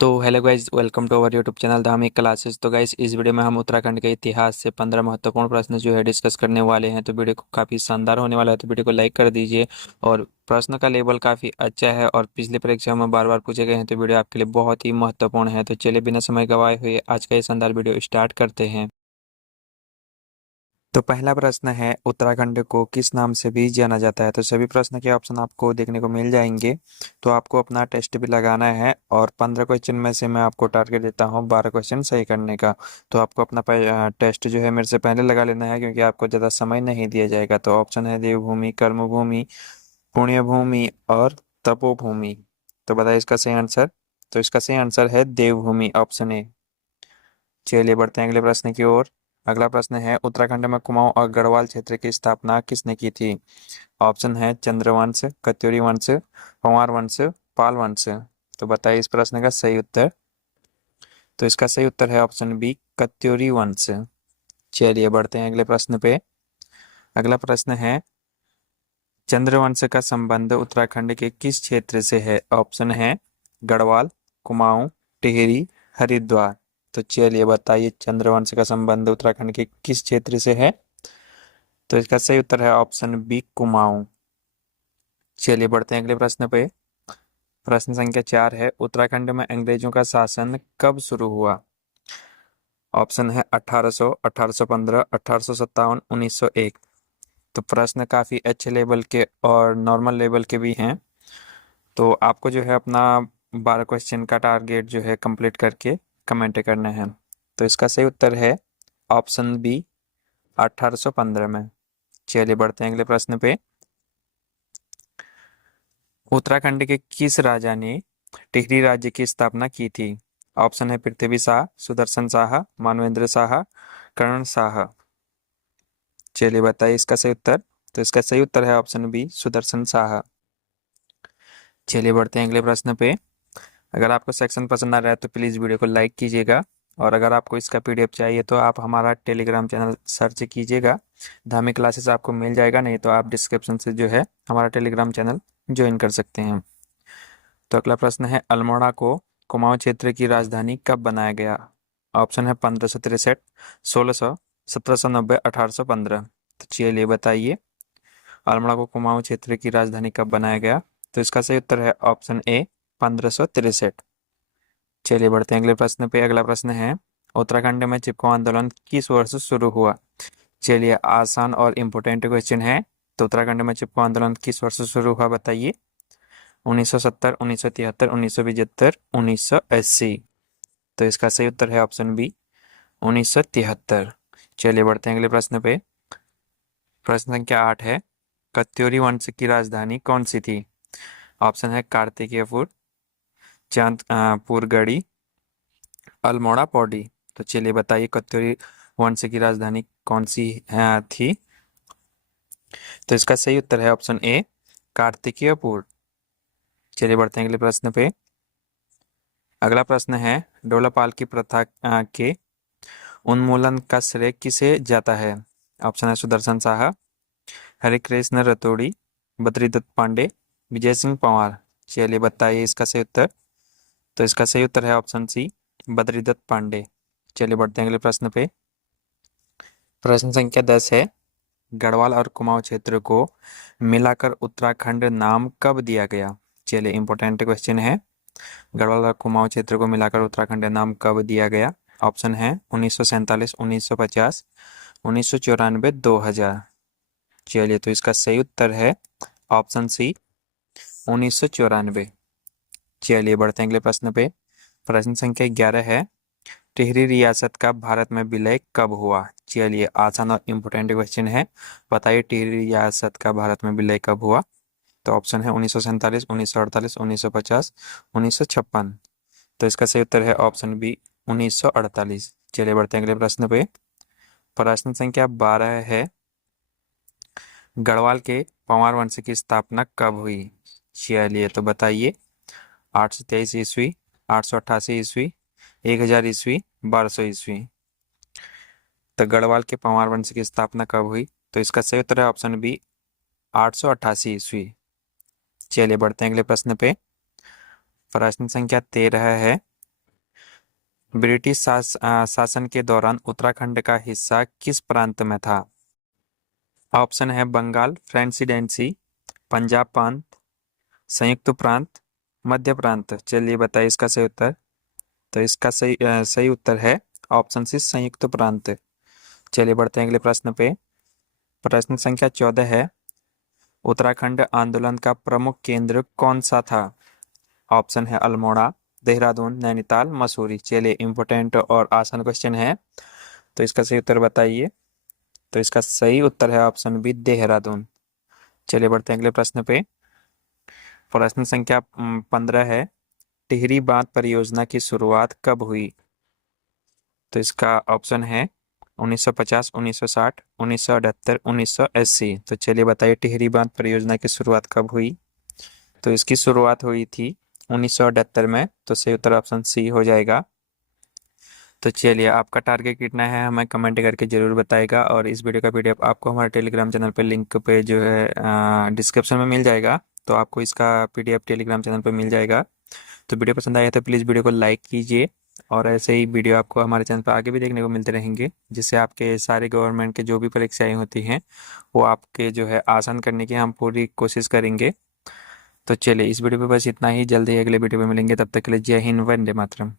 तो hello guys, welcome to our YouTube channel धार्मिक classes. तो गाइज, इस वीडियो में हम उत्तराखंड के इतिहास से 15 महत्वपूर्ण प्रश्न जो है डिस्कस करने वाले हैं। तो वीडियो को काफ़ी शानदार होने वाला है, तो वीडियो को लाइक कर दीजिए। और प्रश्न का लेवल काफ़ी अच्छा है और पिछली परीक्षा में बार बार पूछे गए हैं, तो वीडियो आपके लिए बहुत ही महत्वपूर्ण है। तो चलिए बिना समय गवाए हुए आज का ये शानदार वीडियो स्टार्ट करते हैं। तो पहला प्रश्न है, उत्तराखंड को किस नाम से भी जाना जाता है। तो सभी प्रश्न के ऑप्शन आपको देखने को मिल जाएंगे। तो आपको अपना टेस्ट भी लगाना है और 15 क्वेश्चन में से मैं आपको टारगेट देता हूँ 12 क्वेश्चन सही करने का। तो आपको अपना टेस्ट जो है मेरे से पहले लगा लेना है, क्योंकि आपको ज़्यादा समय नहीं दिया जाएगा। तो ऑप्शन है देवभूमि, कर्मभूमि, पुण्यभूमि और तपोभूमि। तो बताइए इसका सही आंसर। तो इसका सही आंसर है देवभूमि, ऑप्शन ए। चलिए बढ़ते हैं अगले प्रश्न की ओर। अगला प्रश्न है, उत्तराखंड में कुमाऊं और गढ़वाल क्षेत्र की स्थापना किसने की थी। ऑप्शन है चंद्रवंश, कत्यूरी वंश, पंवार वंश, पाल वंश। तो बताइए इस प्रश्न का सही उत्तर। तो इसका सही उत्तर है ऑप्शन बी, कत्यूरी वंश। चलिए बढ़ते हैं अगले प्रश्न पे। अगला प्रश्न है, चंद्रवंश का संबंध उत्तराखंड के किस क्षेत्र से है। ऑप्शन है गढ़वाल, कुमाऊं, टिहरी, हरिद्वार। तो चलिए बताइए चंद्रवंश का संबंध उत्तराखंड के किस क्षेत्र से है। तो इसका सही उत्तर है ऑप्शन बी, कुमाऊं। चलिए बढ़ते हैं अगले प्रश्न पे। प्रश्न संख्या 4 है, उत्तराखंड में अंग्रेजों का शासन कब शुरू हुआ। ऑप्शन है 1800, 1815, 1857, 1901। तो प्रश्न काफी अच्छे लेवल के और नॉर्मल लेवल के भी हैं। तो आपको जो है अपना 12 क्वेश्चन का टारगेट जो है कंप्लीट करके कमेंट करना है। तो इसका सही उत्तर है ऑप्शन बी, 1815 में। चलिए बढ़ते हैं अगले प्रश्न पे। उत्तराखंड के किस राजा ने टिहरी राज्य की स्थापना की थी। ऑप्शन है पृथ्वी शाह, सुदर्शन शाह, मानवेंद्र शाह, कर्ण शाह। चलिए बताइए इसका सही उत्तर। तो इसका सही उत्तर है ऑप्शन बी, सुदर्शन शाह। चलिए बढ़ते हैं अगले प्रश्न पे। अगर आपको सेक्शन पसंद आ रहा है तो प्लीज़ वीडियो को लाइक कीजिएगा। और अगर आपको इसका पीडीएफ चाहिए तो आप हमारा टेलीग्राम चैनल सर्च कीजिएगा, धार्मिक क्लासेस आपको मिल जाएगा। नहीं तो आप डिस्क्रिप्शन से जो है हमारा टेलीग्राम चैनल ज्वाइन कर सकते हैं। तो अगला प्रश्न है, अल्मोड़ा को कुमाऊं क्षेत्र की राजधानी कब बनाया गया। ऑप्शन है 1563, 1600, 1790, 1815। तो चलिए बताइए अल्मोड़ा को कुमाऊं क्षेत्र की राजधानी कब बनाया गया। तो इसका सही उत्तर है ऑप्शन ए, 1563। चलिए बढ़ते हैं अगले प्रश्न पे। अगला प्रश्न है, उत्तराखंड में चिपको आंदोलन किस वर्ष शुरू हुआ। चलिए आसान और इम्पोर्टेंट क्वेश्चन है। तो उत्तराखंड में चिपको आंदोलन किस वर्ष शुरू हुआ बताइए। 1970, 1973, 1975, 1980। तो इसका सही उत्तर है ऑप्शन बी, 1973। चलिए बढ़ते हैं अगले प्रश्न पे। प्रश्न संख्या 8 है, कत्यूरी वंश की राजधानी कौन सी थी। ऑप्शन है कार्तिकेयपुर, चांदपुरगढ़ी, अल्मोड़ा, पौडी। तो चलिए बताइए कत्यूरी वंश की राजधानी कौन सी थी। तो इसका सही उत्तर है ऑप्शन ए, कार्तिकेयपुर। चलिए बढ़ते हैं अगले प्रश्न पे। अगला प्रश्न है, डोलापाल की प्रथा के उन्मूलन का श्रेय किसे जाता है। ऑप्शन है सुदर्शन साहा, हरे कृष्ण रतोड़ी, बद्रीदत्त पांडे, विजय सिंह पंवार। चलिए बताइए इसका सही उत्तर। तो इसका सही उत्तर है ऑप्शन सी, बद्रीदत्त पांडे। चलिए बढ़ते हैं अगले प्रश्न पे। प्रश्न संख्या 10 है, गढ़वाल और कुमाऊं क्षेत्र को मिलाकर उत्तराखंड नाम कब दिया गया। चलिए इंपॉर्टेंट क्वेश्चन है, गढ़वाल और कुमाऊं क्षेत्र को मिलाकर उत्तराखंड नाम कब दिया गया। ऑप्शन है 1947, 1950, 1994, 2000। चलिए तो इसका सही उत्तर है ऑप्शन सी, 1994। चलिए बढ़ते हैं अगले प्रश्न पे। प्रश्न संख्या 11 है, टिहरी रियासत का भारत में विलय कब हुआ। चलिए आसान और इम्पोर्टेंट क्वेश्चन है। बताइए टिहरी रियासत का भारत में विलय कब हुआ। तो ऑप्शन है 1947, 1948, 1950, 1956। तो इसका सही उत्तर है ऑप्शन बी, 1948। चलिए बढ़ते हैं अगले प्रश्न पे। प्रश्न संख्या 12 है, गढ़वाल के पंवार वंश की स्थापना कब हुई। चलिए तो बताइए 823 ईस्वी, 888 ईस्वी, 1000 ईस्वी, 1200 ईस्वी। तो गढ़वाल के पंवार वंश की स्थापना कब हुई। तो इसका सही उत्तर है ऑप्शन बी, 888 ईस्वी। चलिए बढ़ते हैं अगले प्रश्न पे। प्रश्न संख्या 13 है, ब्रिटिश शासन के दौरान उत्तराखंड का हिस्सा किस प्रांत में था? ऑप्शन है बंगाल प्रेसिडेंसी, पंजाब प्रांत, संयुक्त प्रांत, मध्य प्रांत। चलिए बताइए इसका सही उत्तर। तो इसका सही उत्तर है ऑप्शन सी, संयुक्त प्रांत। चलिए बढ़ते हैं अगले प्रश्न पे। प्रश्न संख्या 14 है, उत्तराखंड आंदोलन का प्रमुख केंद्र कौन सा था? ऑप्शन है अल्मोड़ा, देहरादून, नैनीताल, मसूरी। चलिए इम्पोर्टेंट और आसान क्वेश्चन है, तो इसका सही उत्तर बताइए। तो इसका सही उत्तर है ऑप्शन बी, देहरादून। चलिए बढ़ते हैं अगले प्रश्न पे। प्रश्न संख्या 15 है, टिहरी बांध परियोजना की शुरुआत कब हुई? तो इसका ऑप्शन है 1950, 1960, 1978, 1980। तो चलिए बताइए टिहरी बांध परियोजना की शुरुआत कब हुई? तो इसकी शुरुआत हुई थी 1978 में। तो सही उत्तर ऑप्शन सी हो जाएगा। तो चलिए आपका टारगेट कितना है हमें कमेंट करके जरूर बताएगा, और इस वीडियो का पीडीएफ आपको हमारे टेलीग्राम चैनल पे लिंक पे जो है डिस्क्रिप्शन में मिल जाएगा। तो आपको इसका पीडीएफ टेलीग्राम चैनल पे मिल जाएगा। तो वीडियो पसंद आया तो प्लीज़ वीडियो को लाइक कीजिए, और ऐसे ही वीडियो आपको हमारे चैनल पर आगे भी देखने को मिलते रहेंगे, जिससे आपके सारे गवर्नमेंट के जो भी परीक्षाएं होती हैं वो आपके जो है आसान करने की हम पूरी कोशिश करेंगे। तो चलिए इस वीडियो पे बस इतना ही, जल्दी अगले वीडियो में मिलेंगे, तब तक के लिए जय हिंद, वंदे मातरम।